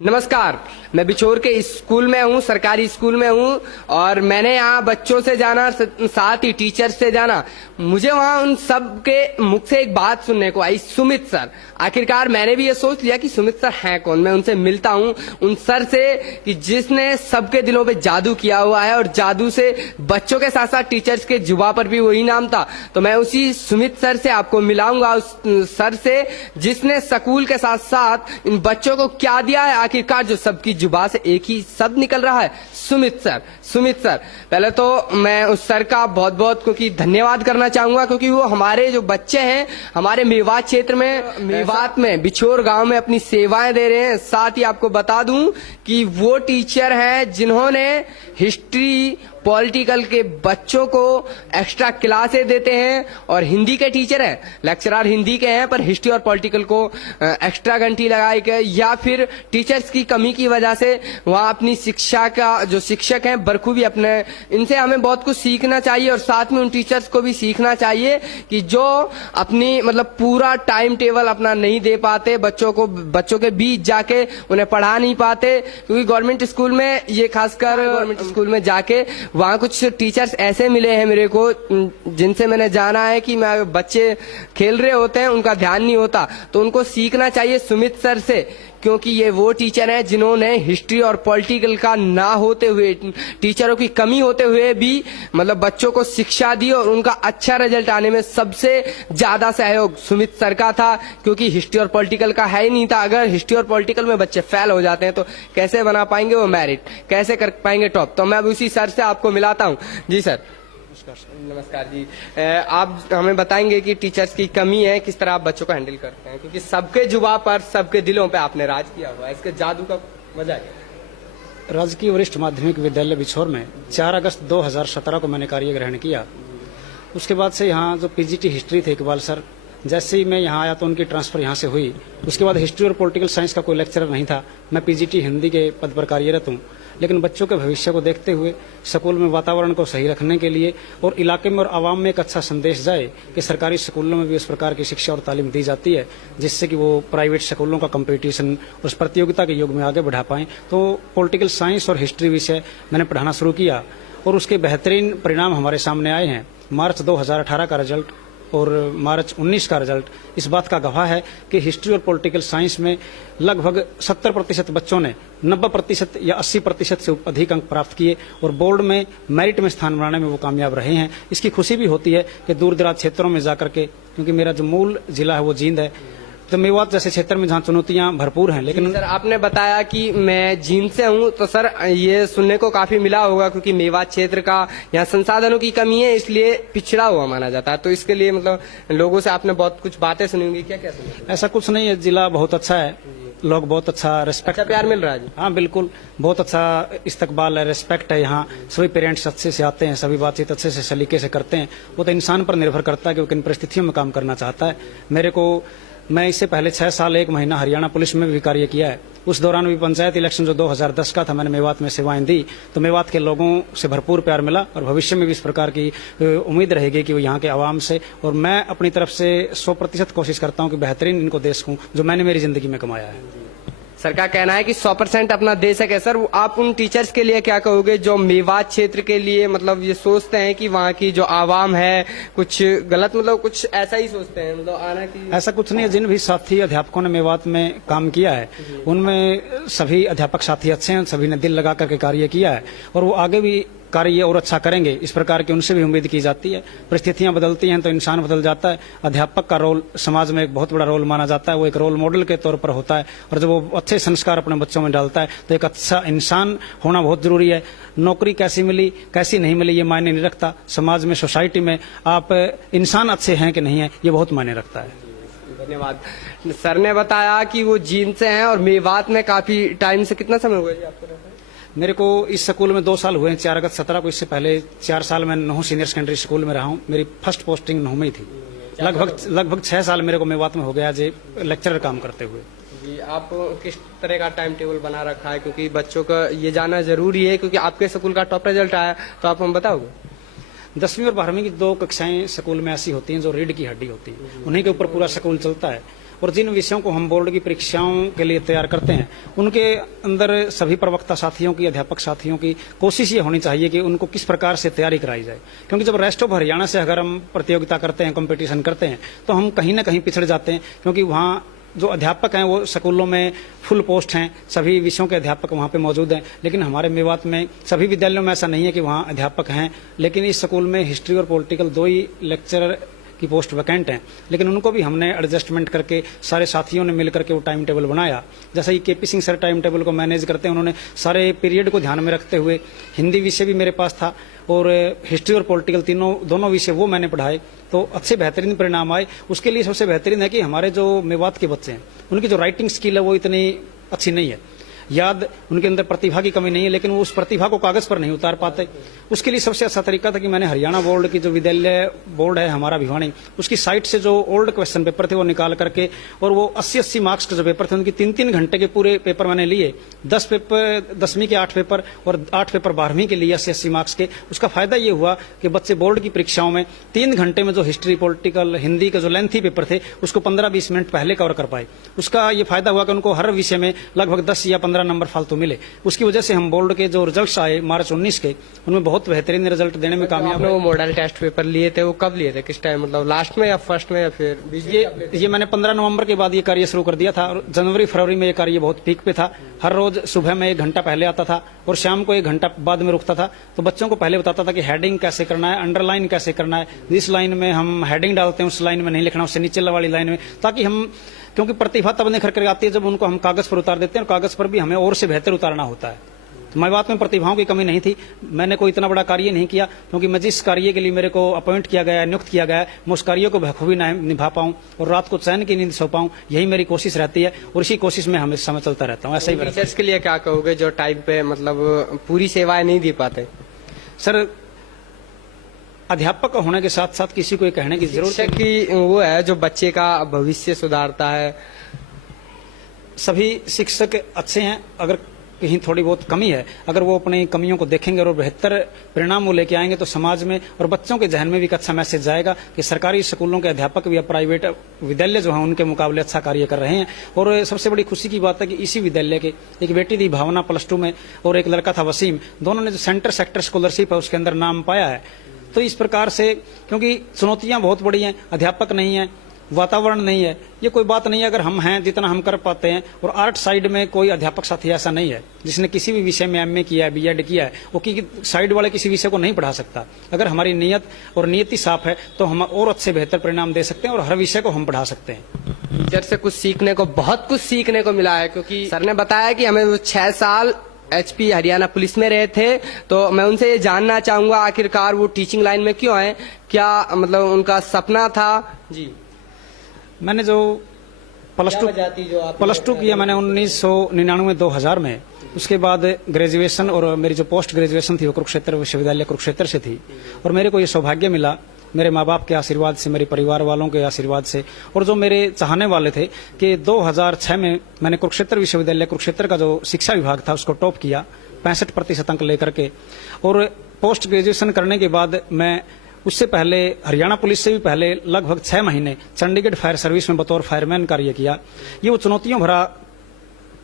नमस्कार, मैं बिछोर के स्कूल में हूँ, सरकारी स्कूल में हूँ और मैंने यहाँ बच्चों से जाना, साथ ही टीचर से जाना। मुझे वहाँ उन सब के मुख से एक बात सुनने को आई, सुमित सर। आखिरकार मैंने भी ये सोच लिया कि सुमित सर हैं कौन। मैं उनसे मिलता हूँ, उन सर से कि जिसने सबके दिलों पे जादू किया हुआ है और जादू से बच्चों के साथ साथ टीचर्स के जुबा पर भी वही नाम था। तो मैं उसी सुमित सर से आपको मिलाऊंगा, उस सर से जिसने स्कूल के साथ साथ इन बच्चों को क्या दिया है, आखिरकार जो सबकी जुबा से एक ही शब्द निकल रहा है, सुमित सर। सुमित सर, पहले तो मैं उस सर का बहुत बहुत क्योंकि धन्यवाद करना चाहूंगा, क्योंकि वो हमारे जो बच्चे हैं हमारे मेवात क्षेत्र में, मेवात में बिछोर गांव में अपनी सेवाएं दे रहे हैं। साथ ही आपको बता दूं कि वो टीचर हैं जिन्होंने हिस्ट्री पॉलिटिकल के बच्चों को एक्स्ट्रा क्लासेस देते हैं और हिंदी के टीचर हैं, लेक्चरर हिंदी के हैं पर हिस्ट्री और पॉलिटिकल को एक्स्ट्रा घंटी लगाई के, या फिर टीचर्स की कमी की वजह से वहाँ अपनी शिक्षा का जो शिक्षक हैं बरखूबी अपने, इनसे हमें बहुत कुछ सीखना चाहिए। और साथ में उन टीचर्स को भी सीखना चाहिए कि जो अपनी मतलब पूरा टाइम टेबल अपना नहीं दे पाते, बच्चों के बीच जाके उन्हें पढ़ा नहीं पाते, क्योंकि गवर्नमेंट स्कूल में ये खासकर गवर्नमेंट स्कूल में जाके वहाँ कुछ टीचर्स ऐसे मिले हैं मेरे को जिनसे मैंने जाना है कि बच्चे खेल रहे होते हैं, उनका ध्यान नहीं होता। तो उनको सीखना चाहिए सुमित सर से, क्योंकि ये वो टीचर हैं जिन्होंने हिस्ट्री और पॉलिटिकल का ना होते हुए, टीचरों की कमी होते हुए भी मतलब बच्चों को शिक्षा दी और उनका अच्छा रिजल्ट आने में सबसे ज्यादा सहयोग सुमित सर का था, क्योंकि हिस्ट्री और पॉलिटिकल का है ही नहीं था। अगर हिस्ट्री और पॉलिटिकल में बच्चे फेल हो जाते हैं तो कैसे बना पाएंगे वो मेरिट, कैसे कर पाएंगे टॉप। तो मैं अब उसी सर से आपको मिलाता हूँ। जी सर। नमस्कार जी। आप हमें बताएंगे कि टीचर्स की कमी है, किस तरह आप बच्चों को हैंडल करते हैं, क्योंकि सबके जुबा पर सबके दिलों पे आपने राज किया हुआ है, इसके जादू का वजह है। राजकीय वरिष्ठ माध्यमिक विद्यालय बिछोर में 4 अगस्त 2017 को मैंने कार्य ग्रहण किया। उसके बाद से यहाँ जो पीजीटी हिस्ट्री थे इकबाल सर, जैसे ही मैं यहाँ आया तो उनकी ट्रांसफर यहाँ से हुई। उसके बाद हिस्ट्री और पॉलिटिकल साइंस का कोई लेक्चरर नहीं था। मैं पीजीटी हिंदी के पद पर कार्यरत हूँ, लेकिन बच्चों के भविष्य को देखते हुए, स्कूल में वातावरण को सही रखने के लिए और इलाके में और आवाम में एक अच्छा संदेश जाए कि सरकारी स्कूलों में भी उस प्रकार की शिक्षा और तालीम दी जाती है जिससे कि वो प्राइवेट स्कूलों का कंपटीशन और उस प्रतियोगिता के युग में आगे बढ़ा पाएं। तो पॉलिटिकल साइंस और हिस्ट्री विषय मैंने पढ़ाना शुरू किया और उसके बेहतरीन परिणाम हमारे सामने आए हैं। मार्च 2018 का रिजल्ट और मार्च 19 का रिजल्ट इस बात का गवाह है कि हिस्ट्री और पॉलिटिकल साइंस में लगभग 70% बच्चों ने 90% या 80% से अधिक अंक प्राप्त किए और बोर्ड में मेरिट में स्थान बनाने में वो कामयाब रहे हैं। इसकी खुशी भी होती है कि दूर दराज क्षेत्रों में जाकर के, क्योंकि मेरा जो मूल जिला है वो जींद है, तो मेवात जैसे क्षेत्र में जहाँ चुनौतियां भरपूर हैं। लेकिन सर आपने बताया कि मैं जींद से हूँ, तो सर ये सुनने को काफी मिला होगा क्योंकि मेवात क्षेत्र का यहाँ संसाधनों की कमी है, इसलिए पिछड़ा हुआ माना जाता है। तो इसके लिए मतलब लोगों से आपने बहुत कुछ बातें सुनी होंगी, क्या क्या सुनी? ऐसा कुछ नहीं है, जिला बहुत अच्छा है, लोग बहुत अच्छा रिस्पेक्ट, अच्छा प्यार मिल रहा है। हाँ बिल्कुल, बहुत अच्छा इस्तकबाल है, रिस्पेक्ट है। यहाँ सभी पेरेंट्स अच्छे से आते हैं, सभी बातचीत अच्छे से सलीके से करते हैं। वो तो इंसान पर निर्भर करता है कि वो किन परिस्थितियों में काम करना चाहता है। मैं इससे पहले 6 साल 1 महीना हरियाणा पुलिस में भी कार्य किया है। उस दौरान भी पंचायत इलेक्शन जो 2010 का था, मैंने मेवात में सेवाएं दी, तो मेवात के लोगों से भरपूर प्यार मिला और भविष्य में भी इस प्रकार की उम्मीद रहेगी कि वो यहाँ के आवाम से, और मैं अपनी तरफ से 100% कोशिश करता हूँ कि बेहतरीन इनको दे सकूँ जो मैंने मेरी जिंदगी में कमाया है। सर का कहना है कि 100% अपना दे सके। सर आप उन टीचर्स के लिए क्या कहोगे जो मेवात क्षेत्र के लिए मतलब ये सोचते हैं कि वहाँ की जो आवाम है कुछ गलत, मतलब कुछ ऐसा ही सोचते हैं, मतलब आना की? ऐसा कुछ नहीं है। जिन भी साथी अध्यापकों ने मेवात में काम किया है उनमें सभी अध्यापक साथी अच्छे हैं, सभी ने दिल लगा करके कार्य किया है और वो आगे भी कार्य और अच्छा करेंगे, इस प्रकार की उनसे भी उम्मीद की जाती है। परिस्थितियां बदलती हैं तो इंसान बदल जाता है। अध्यापक का रोल समाज में एक बहुत बड़ा रोल माना जाता है, वो एक रोल मॉडल के तौर पर होता है और जब वो अच्छे संस्कार अपने बच्चों में डालता है तो एक अच्छा इंसान होना बहुत जरूरी है। नौकरी कैसी मिली कैसी नहीं मिली ये मायने नहीं रखता, समाज में सोसाइटी में आप इंसान अच्छे हैं कि नहीं है ये बहुत मायने रखता है। धन्यवाद। सर ने बताया कि वो जींद से हैं और मेवात में काफी टाइम से, कितना समय हुआ जी आपको? मेरे को इस स्कूल में 2 साल हुए हैं, 4 अगस्त 17 को। इससे पहले 4 साल मैं नहू सीनियर सेकेंडरी स्कूल में रहा हूँ। मेरी फर्स्ट पोस्टिंग नहू में ही थी। लगभग 6 साल मेरे को मेवात में हो गया जे लेक्चरर काम करते हुए। जी, आप किस तरह का टाइम टेबल बना रखा है, क्योंकि बच्चों का ये जानना जरूरी है, क्योंकि आपके स्कूल का टॉप रिजल्ट आया, तो आप हम बताओगे? 10वीं और 12वीं की 2 कक्षाएं स्कूल में ऐसी होती हैं जो रीढ़ की हड्डी होती है, उन्हीं के ऊपर पूरा स्कूल चलता है और जिन विषयों को हम बोर्ड की परीक्षाओं के लिए तैयार करते हैं उनके अंदर सभी प्रवक्ता साथियों की, अध्यापक साथियों की कोशिश ये होनी चाहिए कि उनको किस प्रकार से तैयारी कराई जाए। क्योंकि जब रेस्ट ऑफ हरियाणा से अगर हम प्रतियोगिता करते हैं, कंपटीशन करते हैं, तो हम कहीं ना कहीं पिछड़ जाते हैं। क्योंकि वहाँ जो अध्यापक हैं वो स्कूलों में फुल पोस्ट हैं, सभी विषयों के अध्यापक वहाँ पे मौजूद हैं। लेकिन हमारे मेवात में सभी विद्यालयों में ऐसा नहीं है कि वहाँ अध्यापक हैं। लेकिन इस स्कूल में हिस्ट्री और पॉलिटिकल 2 ही लेक्चरर की पोस्ट वैकेंट हैं। लेकिन उनको भी हमने एडजस्टमेंट करके सारे साथियों ने मिलकर के वो टाइम टेबल बनाया। जैसे ही KP Singh sir time table को मैनेज करते हैं, उन्होंने सारे पीरियड को ध्यान में रखते हुए हिंदी विषय भी मेरे पास था और हिस्ट्री और पॉलिटिकल दोनों विषय वो मैंने पढ़ाए, तो अच्छे बेहतरीन परिणाम आए। उसके लिए सबसे बेहतरीन है कि हमारे जो मेवात के बच्चे हैं उनकी जो राइटिंग स्किल है वो इतनी अच्छी नहीं है। याद उनके अंदर प्रतिभा की कमी नहीं है, लेकिन वो उस प्रतिभा को कागज पर नहीं उतार पाते। उसके लिए सबसे अच्छा तरीका था कि मैंने हरियाणा बोर्ड की जो विद्यालय बोर्ड है हमारा भिवानी, उसकी साइट से जो ओल्ड क्वेश्चन पेपर थे वो निकाल करके, और वो 80-80 मार्क्स के जो पेपर थे उनकी 3-3 घंटे के पूरे पेपर मैंने लिए। 10 पेपर 10वीं के 8 पेपर और 8 पेपर 12वीं के लिए 80-80 मार्क्स के। उसका फायदा ये हुआ कि बच्चे बोर्ड की परीक्षाओं में 3 घंटे में जो हिस्ट्री, पॉलिटिकल, हिंदी के जो लेंथी पेपर थे उसको 15-20 मिनट पहले कवर कर पाए। उसका ये फायदा हुआ कि उनको हर विषय में लगभग 10 या 15 नंबर फालतू मिले। उसकी वजह से हम बोर्ड के जो रिजल्ट्स आए मार्च 19 के, उनमें बहुत बेहतरीन रिजल्ट देने में कामयाब वो मॉडल टेस्ट पेपर लिए थे वो कब लिए थे, किस टाइम, मतलब लास्ट में या फर्स्ट में या फिर ये मैंने 15 नवंबर के बाद ये कार्य शुरू कर दिया था और जनवरी फरवरी में ये कार्य बहुत पीक पे था। हर रोज सुबह में 1 घंटा पहले आता था और शाम को 1 घंटा बाद में रुकता था। तो बच्चों को पहले बताता था कि हेडिंग कैसे करना है, अंडरलाइन कैसे करना है, जिस लाइन में हम हेडिंग डालते हैं उस लाइन में नहीं लिखना, उससे नीचे वाली लाइन में, ताकि हम, क्योंकि प्रतिभा तब निखर कर आती है जब उनको हम कागज पर उतार देते हैं, और कागज पर भी हमें और से बेहतर उतारना होता है। तो मैं बात में प्रतिभाओं की कमी नहीं थी। मैंने कोई इतना बड़ा कार्य नहीं किया, क्योंकि मैं जिस कार्य के लिए मेरे को अपॉइंट किया गया है, नियुक्त किया गया है, मैं उस कार्य को बखूबी निभा पाऊं और रात को चैन की नींद सो पाऊं, यही मेरी कोशिश रहती है। और इसी कोशिश में हमेशा मैं चलता रहता हूं। ऐसा ही टीचर्स के लिए क्या कहोगे जो टाइम पे मतलब पूरी सेवाएं नहीं दे पाते? सर, अध्यापक होने के साथ साथ किसी को ये कहने की जरूरत है कि वो है जो बच्चे का भविष्य सुधारता है। सभी शिक्षक अच्छे हैं, अगर कहीं थोड़ी बहुत कमी है, अगर वो अपनी कमियों को देखेंगे और बेहतर परिणाम वो लेके आएंगे तो समाज में और बच्चों के जहन में भी एक अच्छा मैसेज जाएगा कि सरकारी स्कूलों के अध्यापक भी अब प्राइवेट विद्यालय जो है उनके मुकाबले अच्छा कार्य कर रहे हैं। और सबसे बड़ी खुशी की बात है कि इसी विद्यालय के एक बेटी थी भावना +2 में और एक लड़का था वसीम, दोनों ने जो सेक्टर स्कॉलरशिप है उसके अंदर नाम पाया है। तो इस प्रकार से, क्योंकि चुनौतियां बहुत बड़ी हैं, अध्यापक नहीं है, वातावरण नहीं है, ये कोई बात नहीं है। अगर हम हैं जितना हम कर पाते हैं, और आर्ट साइड में कोई अध्यापक साथी ऐसा नहीं है जिसने किसी भी विषय में MA किया है, BEd किया है, वो की साइड वाले किसी विषय को नहीं पढ़ा सकता। अगर हमारी नीयत और नीयति साफ है तो हम और अच्छे बेहतर परिणाम दे सकते हैं और हर विषय को हम पढ़ा सकते हैं। टीचर से कुछ सीखने को, बहुत कुछ सीखने को मिला है, क्योंकि सर ने बताया कि हमें 6 साल HP हरियाणा पुलिस में रहे थे। तो मैं उनसे ये जानना चाहूंगा आखिरकार वो टीचिंग लाइन में क्यों आए, क्या मतलब उनका सपना था? जी, मैंने जो +2 किया मैंने 1999-2000 में। उसके बाद ग्रेजुएशन और मेरी जो पोस्ट ग्रेजुएशन थी वो कुरुक्षेत्र विश्वविद्यालय कुरुक्षेत्र से थी। और मेरे को ये सौभाग्य मिला मेरे माँ बाप के आशीर्वाद से, मेरे परिवार वालों के आशीर्वाद से, और जो मेरे चाहने वाले थे कि 2006 में मैंने कुरुक्षेत्र विश्वविद्यालय कुरुक्षेत्र का जो शिक्षा विभाग था उसको टॉप किया 65% अंक लेकर के। और पोस्ट ग्रेजुएशन करने के बाद मैं उससे पहले हरियाणा पुलिस से भी पहले लगभग 6 महीने चंडीगढ़ फायर सर्विस में बतौर फायरमैन कार्य किया। ये वो चुनौतियों भरा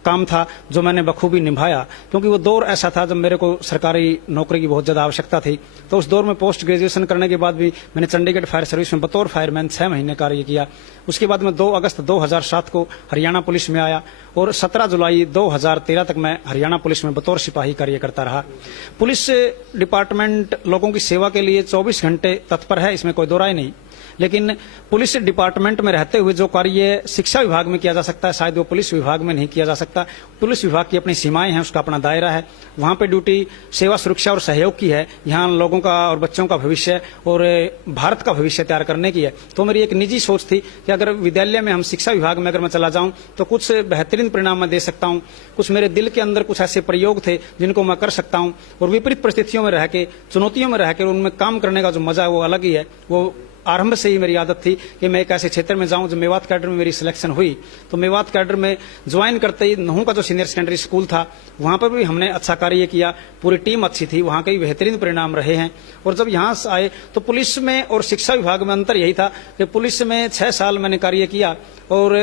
काम था जो मैंने बखूबी निभाया, क्योंकि वो दौर ऐसा था जब मेरे को सरकारी नौकरी की बहुत ज्यादा आवश्यकता थी। तो उस दौर में पोस्ट ग्रेजुएशन करने के बाद भी मैंने चंडीगढ़ फायर सर्विस में बतौर फायरमैन 6 महीने कार्य किया। उसके बाद मैं 2 अगस्त 2007 को हरियाणा पुलिस में आया और 17 जुलाई 2013 तक मैं हरियाणा पुलिस में बतौर सिपाही कार्य करता रहा। पुलिस डिपार्टमेंट लोगों की सेवा के लिए 24 घंटे तत्पर है, इसमें कोई दो राय नहीं। लेकिन पुलिस डिपार्टमेंट में रहते हुए जो कार्य शिक्षा विभाग में किया जा सकता है शायद वो पुलिस विभाग में नहीं किया जा सकता। पुलिस विभाग की अपनी सीमाएं हैं, उसका अपना दायरा है। वहां पे ड्यूटी सेवा, सुरक्षा और सहयोग की है। यहाँ लोगों का और बच्चों का भविष्य और भारत का भविष्य तैयार करने की है। तो मेरी एक निजी सोच थी कि अगर विद्यालय में हम शिक्षा विभाग में अगर मैं चला जाऊं तो कुछ बेहतरीन परिणाम मैं दे सकता हूं। कुछ मेरे दिल के अंदर कुछ ऐसे प्रयोग थे जिनको मैं कर सकता हूं, और विपरीत परिस्थितियों में रह के, चुनौतियों में रह के उनमें काम करने का जो मजा है वो अलग ही है। वो आरंभ से ही मेरी आदत थी कि मैं एक ऐसे क्षेत्र में जाऊं। जब मेवात कैडर में मेरी सिलेक्शन हुई तो मेवात कैडर में ज्वाइन करते ही नहू का जो सीनियर सेकेंडरी स्कूल था वहां पर भी हमने अच्छा कार्य किया, पूरी टीम अच्छी थी, वहां के भी बेहतरीन परिणाम रहे हैं। और जब यहाँ से आए तो पुलिस में और शिक्षा विभाग में अंतर यही था कि पुलिस में 6 साल मैंने कार्य किया और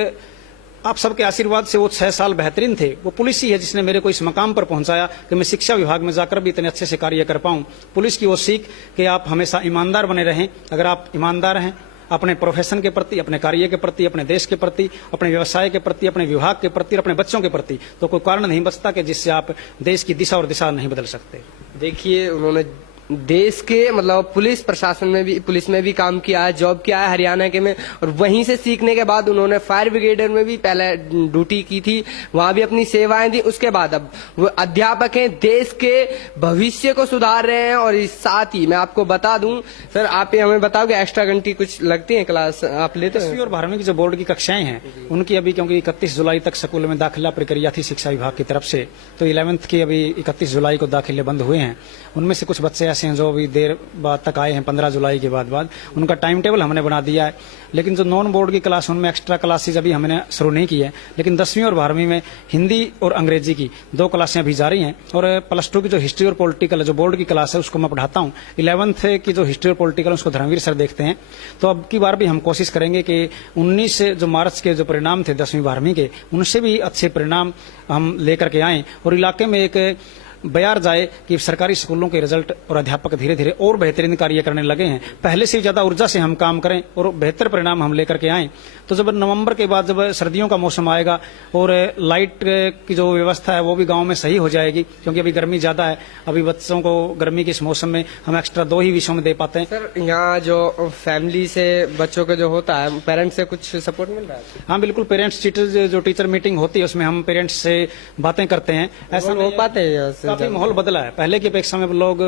आप सबके आशीर्वाद से वो 6 साल बेहतरीन थे। वो पुलिस ही है जिसने मेरे को इस मकाम पर पहुंचाया कि मैं शिक्षा विभाग में जाकर भी इतने अच्छे से कार्य कर पाऊं। पुलिस की वो सीख कि आप हमेशा ईमानदार बने रहें। अगर आप ईमानदार हैं अपने प्रोफेशन के प्रति, अपने कार्य के प्रति, अपने देश के प्रति, अपने व्यवसाय के प्रति, अपने विभाग के प्रति, अपने बच्चों के प्रति, तो कोई कारण नहीं बचता कि जिससे आप देश की दिशा और दिशा नहीं बदल सकते। देखिए, उन्होंने देश के मतलब पुलिस प्रशासन में भी, पुलिस में भी काम किया है, जॉब किया है हरियाणा के में, और वहीं से सीखने के बाद उन्होंने फायर ब्रिगेडर में भी पहले ड्यूटी की थी, वहां भी अपनी सेवाएं दी। उसके बाद अब वो अध्यापक हैं, देश के भविष्य को सुधार रहे हैं। और इस साथ ही मैं आपको बता दूं सर, आप ये हमें बताओगे एक्स्ट्रा घंटी कुछ लगती है क्लास आप लेते हैं? 10वीं और 12वीं की जो बोर्ड की कक्षाएं हैं उनकी अभी, क्योंकि 31 जुलाई तक स्कूल में दाखिला प्रक्रिया थी शिक्षा विभाग की तरफ से, तो 11th की अभी 31 जुलाई को दाखिले बंद हुए हैं। उनमें से कुछ बच्चे ऐसे हैं जो अभी देर बाद तक आए हैं, 15 जुलाई के बाद उनका टाइम टेबल हमने बना दिया है। लेकिन जो नॉन बोर्ड की क्लास, उनमें एक्स्ट्रा क्लासेज अभी हमने शुरू नहीं की है। लेकिन 10वीं और 12वीं में हिंदी और अंग्रेजी की 2 क्लासें अभी जारी हैं। और +2 की जो हिस्ट्री और पॉलिटिकल जो बोर्ड की क्लास है उसको मैं पढ़ाता हूँ। 11th की जो हिस्ट्री और पॉलिटिकल उसको धर्मवीर सर देखते हैं। तो अब की बार भी हम कोशिश करेंगे कि 19 जो मार्च के जो परिणाम थे 10वीं 12वीं के, उनसे भी अच्छे परिणाम हम लेकर के आएं और इलाके में एक बयार जाए कि सरकारी स्कूलों के रिजल्ट और अध्यापक धीरे धीरे और बेहतरीन कार्य करने लगे हैं। पहले से ज्यादा ऊर्जा से हम काम करें और बेहतर परिणाम हम लेकर के आएं। तो जब नवंबर के बाद जब सर्दियों का मौसम आएगा और लाइट की जो व्यवस्था है वो भी गांव में सही हो जाएगी, क्योंकि अभी गर्मी ज्यादा है। अभी बच्चों को गर्मी के इस मौसम में हम एक्स्ट्रा 2 ही विषयों में दे पाते हैं। सर, यहाँ जो फैमिली से बच्चों का जो होता है, पेरेंट्स से कुछ सपोर्ट मिल रहा है? हाँ बिल्कुल, पेरेंट्स जो टीचर मीटिंग होती है उसमें हम पेरेंट्स से बातें करते हैं। ऐसा हो पाते हैं? काफी माहौल बदला है। पहले की अपेक्षा में लोग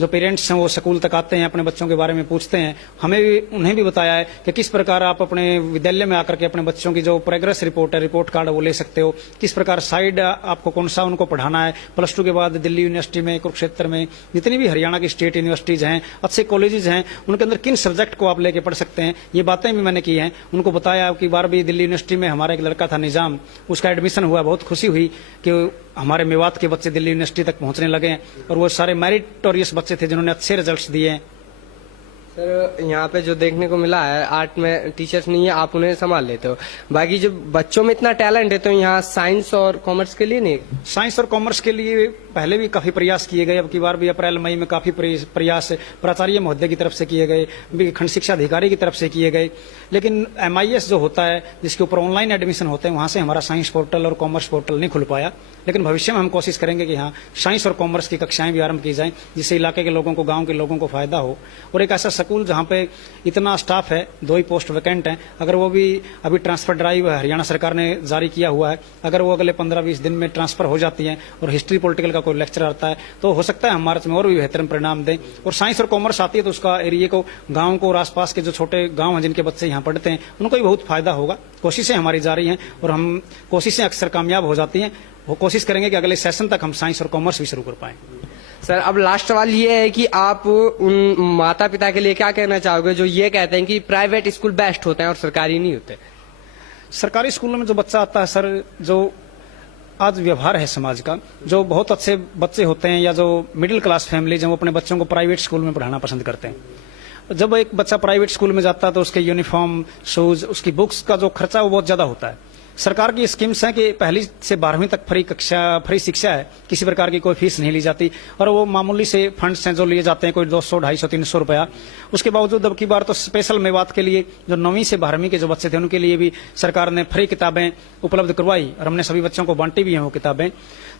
जो पेरेंट्स हैं वो स्कूल तक आते हैं, अपने बच्चों के बारे में पूछते हैं। हमें भी उन्हें भी बताया है कि किस प्रकार आप अपने विद्यालय में आकर के अपने बच्चों की जो प्रोग्रेस रिपोर्ट है, रिपोर्ट कार्ड वो ले सकते हो। किस प्रकार साइड आपको कौन सा उनको पढ़ाना है। +2 के बाद दिल्ली यूनिवर्सिटी में, कुरुक्षेत्र में, जितनी भी हरियाणा की स्टेट यूनिवर्सिटीज हैं, अच्छे कॉलेजेस हैं, उनके अंदर किन सब्जेक्ट को आप लेके पढ़ सकते हैं, ये बातें भी मैंने की हैं। उनको बताया कि बार भी दिल्ली यूनिवर्सिटी में हमारा एक लड़का था निजाम, उसका एडमिशन हुआ। बहुत खुशी हुई कि हमारे मेवात के बच्चे दिल्ली यूनिवर्सिटी तक पहुंचने लगे हैं और वो सारे मेरिटोरियस बच्चे थे जिन्होंने अच्छे रिजल्ट्स दिए हैं। सर, यहाँ पे जो देखने को मिला है, आर्ट में टीचर्स नहीं है, आप उन्हें संभाल लेते हो। बाकी जो बच्चों में इतना टैलेंट है तो यहाँ साइंस और कॉमर्स के लिए नहीं? साइंस और कॉमर्स के लिए पहले भी काफी प्रयास किए गए। अब की बार भी अप्रैल मई में काफी प्रयास प्राचार्य महोदय की तरफ से किए गए, खंड शिक्षा अधिकारी की तरफ से किए गए। लेकिन MIS जो होता है जिसके ऊपर ऑनलाइन एडमिशन होते हैं, वहां से हमारा साइंस पोर्टल और कॉमर्स पोर्टल नहीं खुल पाया। लेकिन भविष्य में हम कोशिश करेंगे कि हाँ, साइंस और कॉमर्स की कक्षाएं भी आरंभ की जाएं, जिससे इलाके के लोगों को, गांव के लोगों को फायदा हो। और एक ऐसा स्कूल जहां पे इतना स्टाफ है, 2 ही पोस्ट वैकेंट हैं, अगर वो भी अभी ट्रांसफर ड्राइव हरियाणा सरकार ने जारी किया हुआ है, अगर वो अगले 15-20 दिन में ट्रांसफर हो जाती है और हिस्ट्री पॉलिटिकल का कोई लेक्चर आता है तो हो सकता है हम मार्च में और भी बेहतर परिणाम दें। और साइंस और कॉमर्स आती है तो उसका एरिया को, गांव को और आसपास के जो छोटे गांव हैं जिनके बच्चे यहाँ पढ़ते हैं उनको भी बहुत फायदा होगा। कोशिशें हमारी जारी हैं और हम कोशिशें अक्सर कामयाब हो जाती हैं। वो कोशिश करेंगे कि अगले सेशन तक हम साइंस और कॉमर्स भी शुरू कर पाएं। सर, अब लास्ट सवाल ये है कि आप उन माता पिता के लिए क्या कहना चाहोगे जो ये कहते हैं कि प्राइवेट स्कूल बेस्ट होते हैं और सरकारी नहीं होते? सरकारी स्कूलों में जो बच्चा आता है सर, जो आज व्यवहार है समाज का, जो बहुत अच्छे बच्चे होते हैं या जो मिडिल क्लास फैमिली जो अपने बच्चों को प्राइवेट स्कूल में पढ़ाना पसंद करते हैं। जब एक बच्चा प्राइवेट स्कूल में जाता है तो उसके यूनिफॉर्म, शूज, उसकी बुक्स का जो खर्चा वो बहुत ज्यादा होता है। सरकार की स्कीम्स हैं कि 1 से 12वीं तक फ्री शिक्षा है, किसी प्रकार की कोई फीस नहीं ली जाती और वो मामूली से फंड्स हैं जो लिए जाते हैं, कोई 200, 250, 300 रुपया। उसके बावजूद अब की बार तो स्पेशल मेवात के लिए जो 9वीं से 12वीं के जो बच्चे थे उनके लिए भी सरकार ने फ्री किताबें उपलब्ध करवाई और हमने सभी बच्चों को बांटी भी हैं वो किताबें।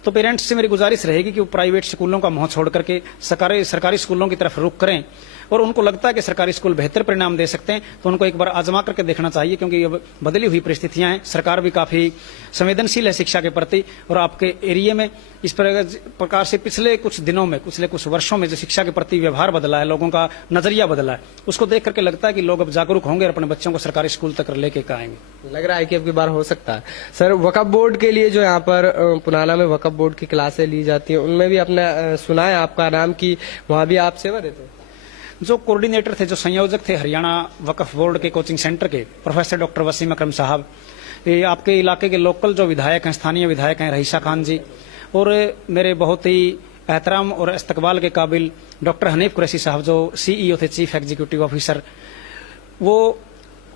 तो पेरेंट्स से मेरी गुजारिश रहेगी कि वो प्राइवेट स्कूलों का मोह छोड़ करके सरकारी स्कूलों की तरफ रुख करें और उनको लगता है कि सरकारी स्कूल बेहतर परिणाम दे सकते हैं तो उनको एक बार आजमा करके देखना चाहिए, क्योंकि अब बदली हुई परिस्थितियां हैं। सरकार भी काफी संवेदनशील है शिक्षा के प्रति और आपके एरिया में इस प्रकार से पिछले कुछ दिनों में, पिछले कुछ वर्षों में जो शिक्षा के प्रति व्यवहार बदला है, लोगों का नजरिया बदला है, उसको देख करके लगता है कि लोग अब जागरूक होंगे और अपने बच्चों को सरकारी स्कूल तक लेके आएंगे। लग रहा है कि अब की बार हो सकता है। सर, वक्फ बोर्ड के लिए जो यहाँ पर पुनाना में वक्फ बोर्ड की क्लासें ली जाती है, उनमें भी अपना सुना है आपका नाम कि वहाँ भी आप सेवा देते हैं? जो कोऑर्डिनेटर थे, जो संयोजक थे हरियाणा वक्फ बोर्ड के कोचिंग सेंटर के, प्रोफेसर डॉक्टर वसीम अकरम साहब, ये आपके इलाके के लोकल जो विधायक हैं, स्थानीय विधायक हैं, रहीसा खान जी, और मेरे बहुत ही एहतराम और इस्तकबाल के काबिल डॉक्टर हनीफ कुरैशी साहब, जो CEO थे, चीफ एग्जीक्यूटिव ऑफिसर, वो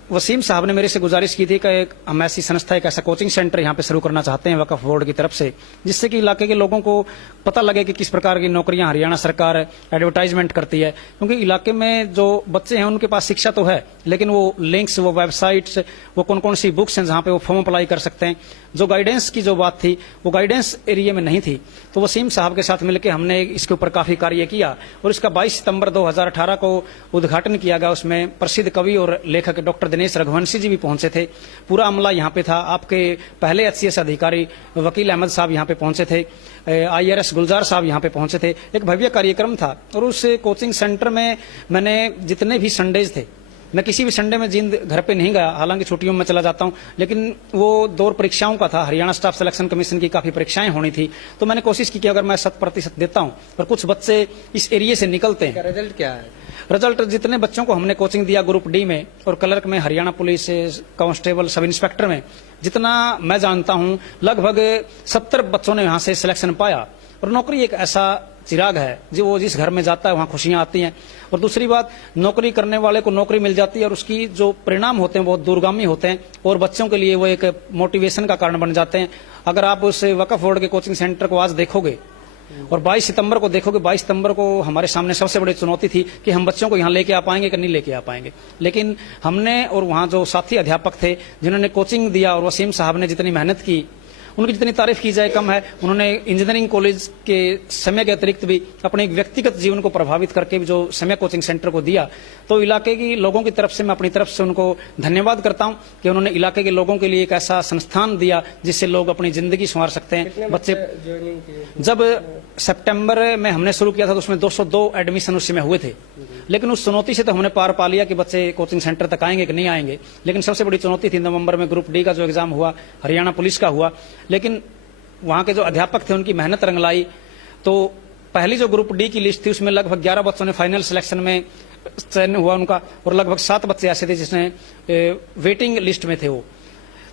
वसीम साहब ने मेरे से गुजारिश की थी कि हम ऐसी संस्था, एक ऐसा कोचिंग सेंटर यहाँ पे शुरू करना चाहते हैं वक्फ बोर्ड की तरफ से, जिससे कि इलाके के लोगों को पता लगे कि किस प्रकार की नौकरियां हरियाणा सरकार एडवर्टाइजमेंट करती है। क्योंकि इलाके में जो बच्चे हैं उनके पास शिक्षा तो है, लेकिन वो लिंक्स, वो वेबसाइट्स, वो कौन कौन सी बुक्स हैं जहाँ पे वो फॉर्म अप्लाई कर सकते हैं, जो गाइडेंस की जो बात थी वो गाइडेंस एरिया में नहीं थी। तो वसीम साहब के साथ मिलकर हमने इसके ऊपर काफी कार्य किया और इसका 22 सितंबर 2018 को उद्घाटन किया गया। उसमें प्रसिद्ध कवि और लेखक डॉक्टर दिनेश रघुवंशी जी भी पहुंचे थे, पूरा अमला यहाँ पे था। आपके पहले HCS अधिकारी वकील अहमद साहब यहाँ पे पहुंचे थे, IRS गुलजार साहब यहाँ पे पहुंचे थे। एक भव्य कार्यक्रम था और उस कोचिंग सेंटर में मैंने जितने भी संडेज थे, मैं किसी भी संडे में जिंद घर पे नहीं गया, हालांकि छुट्टियों में चला जाता हूं, लेकिन वो दौर परीक्षाओं का था, हरियाणा स्टाफ सिलेक्शन कमीशन की काफी परीक्षाएं होनी थी। तो मैंने कोशिश की कि अगर मैं 100% देता हूं पर कुछ बच्चे इस एरिया से निकलते हैं। रिजल्ट क्या है? रिजल्ट, जितने बच्चों को हमने कोचिंग दिया ग्रुप डी में और क्लर्क में, Haryana police constable, sub inspector में, जितना मैं जानता हूं लगभग 70 बच्चों ने यहां से सिलेक्शन पाया। और नौकरी एक ऐसा चिराग है जो वो जिस घर में जाता है वहां खुशियां आती हैं। और दूसरी बात, नौकरी करने वाले को नौकरी मिल जाती है और उसकी जो परिणाम होते हैं बहुत दूरगामी होते हैं और बच्चों के लिए वो एक मोटिवेशन का कारण बन जाते हैं। अगर आप उस वक्फ बोर्ड के कोचिंग सेंटर को आज देखोगे और 22 सितंबर को देखोगे, 22 सितंबर को हमारे सामने सबसे बड़ी चुनौती थी कि हम बच्चों को यहाँ लेके आ पाएंगे कि नहीं लेके आ पाएंगे। लेकिन हमने और वहाँ जो साथी अध्यापक थे जिन्होंने कोचिंग दिया और वसीम साहब ने जितनी मेहनत की, उनकी जितनी तारीफ की जाए कम है। उन्होंने इंजीनियरिंग कॉलेज के समय के अतिरिक्त भी अपने एक व्यक्तिगत जीवन को प्रभावित करके भी जो समय कोचिंग सेंटर को दिया, तो इलाके के लोगों की तरफ से मैं अपनी तरफ से उनको धन्यवाद करता हूं कि उन्होंने इलाके के लोगों के लिए एक ऐसा संस्थान दिया जिससे लोग अपनी जिंदगी संवार सकते हैं। बच्चे जब सितंबर में हमने शुरू किया था तो उसमें 202 एडमिशन उस समय हुए थे, लेकिन उस चुनौती से तो हमने पार पा लिया कि बच्चे कोचिंग सेंटर तक आएंगे कि नहीं आएंगे। लेकिन सबसे बड़ी चुनौती थी नवंबर में ग्रुप डी का जो एग्जाम हुआ, हरियाणा पुलिस का हुआ, लेकिन वहां के जो अध्यापक थे उनकी मेहनत रंग लाई। तो पहली जो ग्रुप डी की लिस्ट थी उसमें लगभग 11 बच्चों ने फाइनल सिलेक्शन में चयन हुआ उनका, और लगभग 7 बच्चे ऐसे थे जिसने वेटिंग लिस्ट में थे वो।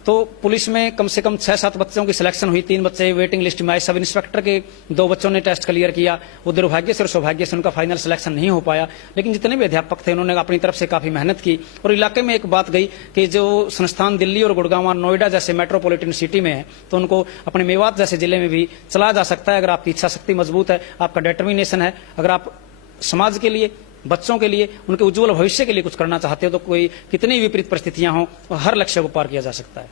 तो पुलिस में कम से कम 6-7 बच्चों की सिलेक्शन हुई, 3 बच्चे वेटिंग लिस्ट में आए। सब इंस्पेक्टर के 2 बच्चों ने टेस्ट क्लियर किया, वो दुर्भाग्य से और सौभाग्य से उनका फाइनल सिलेक्शन नहीं हो पाया। लेकिन जितने भी अध्यापक थे उन्होंने अपनी तरफ से काफी मेहनत की। और इलाके में एक बात गई कि जो संस्थान दिल्ली और गुड़गांव, नोएडा जैसे मेट्रोपॉलिटन सिटी में है, तो उनको अपने मेवात जैसे जिले में भी चलाया जा सकता है अगर आपकी इच्छा शक्ति मजबूत है, आपका डिटर्मिनेशन है। अगर आप समाज के लिए, बच्चों के लिए, उनके उज्जवल भविष्य के लिए कुछ करना चाहते हो तो कोई कितनी विपरीत परिस्थितियां हो, हर लक्ष्य को पार किया जा सकता है।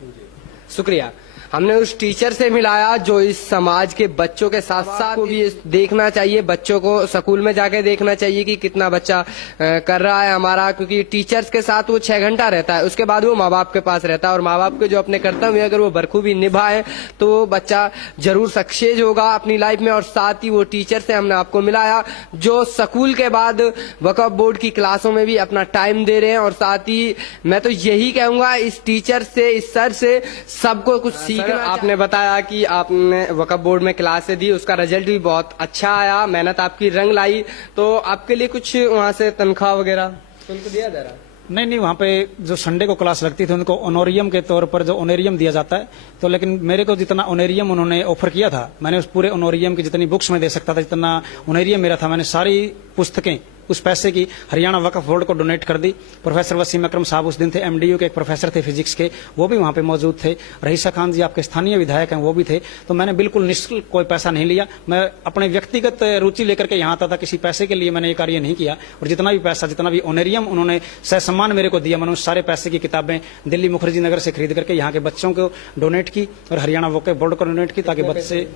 शुक्रिया। हमने उस टीचर से मिलाया जो इस समाज के बच्चों के साथ साथ को भी देखना चाहिए, बच्चों को स्कूल में जाके देखना चाहिए कि कितना बच्चा कर रहा है हमारा, क्योंकि टीचर्स के साथ वो 6 घंटा रहता है, उसके बाद वो माँ बाप के पास रहता है और माँ बाप के जो अपने कर्तव्य अगर वो बखूबी निभाए तो बच्चा जरूर सक्सेस होगा अपनी लाइफ में। और साथ ही वो टीचर से हमने आपको मिलाया जो स्कूल के बाद वक्फ बोर्ड की क्लासों में भी अपना टाइम दे रहे हैं। और साथ ही मैं तो यही कहूंगा इस टीचर से, इस सर से सबको कुछ सीखना। आपने बताया कि आपने वक्फ बोर्ड में क्लासें दी, उसका रिजल्ट भी बहुत अच्छा आया, मेहनत आपकी रंग लाई, तो आपके लिए कुछ वहाँ से तनख्वाह वगैरह उनको दिया जा रहा? नहीं, वहाँ पे जो संडे को क्लास लगती थी उनको ऑनोरियम के तौर पर जो ऑनोरियम दिया जाता है, तो लेकिन मेरे को जितना ऑनोरियम उन्होंने ऑफर किया था, मैंने उस पूरे ऑनोरियम की जितनी बुक्स में दे सकता था, जितना ऑनोरियम मेरा था, मैंने सारी पुस्तकें उस पैसे की हरियाणा वक्फ बोर्ड को डोनेट कर दी। प्रोफेसर वसीम अकरम साहब उस दिन थे, MDU के एक प्रोफेसर थे फिजिक्स के, वो भी वहाँ पे मौजूद थे। रहीसा खान जी आपके स्थानीय विधायक हैं, वो भी थे। तो मैंने बिल्कुल निःशुल्क कोई पैसा नहीं लिया, मैं अपने व्यक्तिगत रुचि लेकर के यहाँ आता था, किसी पैसे के लिए मैंने ये कार्य नहीं किया। और जितना भी पैसा, जितना भी ऑनोरियम उन्होंने सहसम्मान मेरे को दिया, मैंने उस सारे पैसे की किताबें दिल्ली मुखर्जी नगर से खरीद करके यहाँ के बच्चों को डोनेट की और हरियाणा वक्फ बोर्ड को डोनेट की, ताकि बच्चे,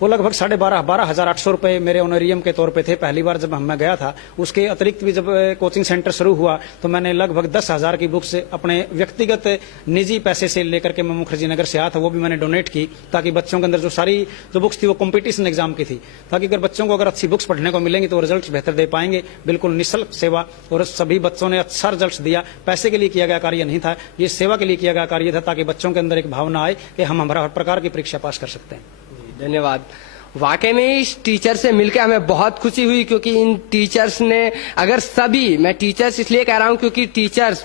वो लगभग 12,500 रुपए मेरे ऑनोरियम के तौर पे थे पहली बार जब मैं गया था। उसके अतिरिक्त भी जब कोचिंग सेंटर शुरू हुआ तो मैंने लगभग 10,000 की बुक्स अपने व्यक्तिगत निजी पैसे से लेकर के मैं मुखर्जी नगर से आया था, वो भी मैंने डोनेट की, ताकि बच्चों के अंदर जो सारी जो बुक्स थी वो कंपटीशन एग्जाम की थी, ताकि अगर बच्चों को अगर अच्छी बुक्स पढ़ने को मिलेंगी तो रिजल्ट बेहतर दे पाएंगे। बिल्कुल निःशुल्क सेवा, और सभी बच्चों ने अच्छा रिजल्ट दिया। पैसे के लिए किया गया कार्य नहीं था, ये सेवा के लिए किया गया कार्य था, ताकि बच्चों के अंदर एक भावना आए कि हम हर प्रकार की परीक्षा पास कर सकते हैं। धन्यवाद। वाकई में इस टीचर से मिलकर हमें बहुत खुशी हुई, क्योंकि इन टीचर्स ने, अगर सभी, मैं टीचर्स इसलिए कह रहा हूं क्योंकि टीचर्स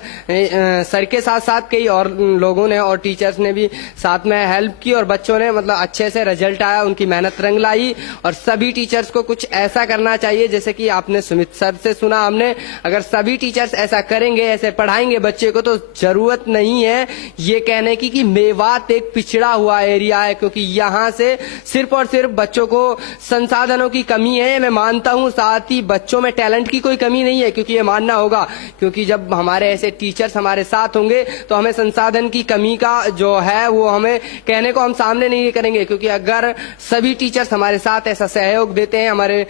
सर के साथ साथ कई और लोगों ने और टीचर्स ने भी साथ में हेल्प की और बच्चों ने मतलब अच्छे से रिजल्ट आया, उनकी मेहनत रंग लाई। और सभी टीचर्स को कुछ ऐसा करना चाहिए जैसे कि आपने सुमित सर से सुना हमने, अगर सभी टीचर्स ऐसा करेंगे, ऐसे पढ़ाएंगे बच्चे को, तो जरूरत नहीं है ये कहने की कि मेवात एक पिछड़ा हुआ एरिया है, क्योंकि यहाँ से सिर्फ और सिर्फ बच्चों को संसाधनों की कमी है। मैं मानता हूं, साथ ही बच्चों में टैलेंट की कोई कमी नहीं है, क्योंकि ये मानना होगा, क्योंकि जब हमारे ऐसे टीचर्स हमारे साथ होंगे तो हमें संसाधन की कमी का जो है वो हमें कहने को हम सामने नहीं करेंगे। क्योंकि अगर सभी टीचर्स हमारे साथ ऐसा सहयोग देते हैं, हमारे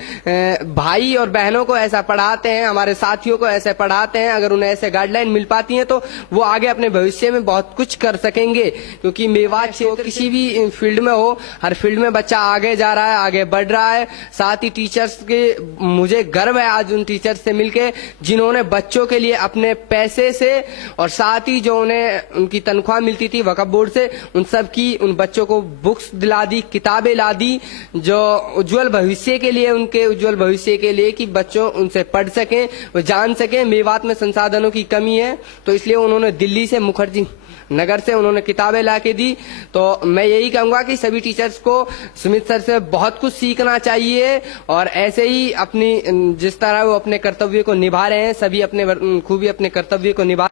भाई और बहनों को ऐसा पढ़ाते हैं, हमारे साथियों को ऐसे पढ़ाते हैं, अगर उन्हें ऐसे गाइडलाइन मिल पाती है तो वो आगे अपने भविष्य में बहुत कुछ कर सकेंगे। क्योंकि मेवात क्षेत्र किसी भी फील्ड में हो, हर फील्ड में बच्चा आगे जा रहा है, आगे बढ़ रहा है। साथ ही टीचर्स के, मुझे गर्व है आज उन टीचर्स से मिलके जिन्होंने बच्चों के लिए अपने पैसे से और साथ ही जो उन्हें उनकी तनख्वाह मिलती थी वक्फ बोर्ड से, उन सब की, उन बच्चों को बुक्स दिला दी, किताबें ला दी, जो उज्जवल भविष्य के लिए, उनके उज्जवल भविष्य के लिए कि बच्चों उनसे पढ़ सकें, वो जान सकें। मेवात में संसाधनों की कमी है तो इसलिए उन्होंने दिल्ली से, मुखर्जी नगर से उन्होंने किताबें ला के दी। तो मैं यही कहूंगा कि सभी टीचर्स को सुमित सर से बहुत कुछ सीखना चाहिए और ऐसे ही अपनी, जिस तरह वो अपने कर्तव्य को निभा रहे हैं, सभी अपने खूबी अपने कर्तव्य को निभा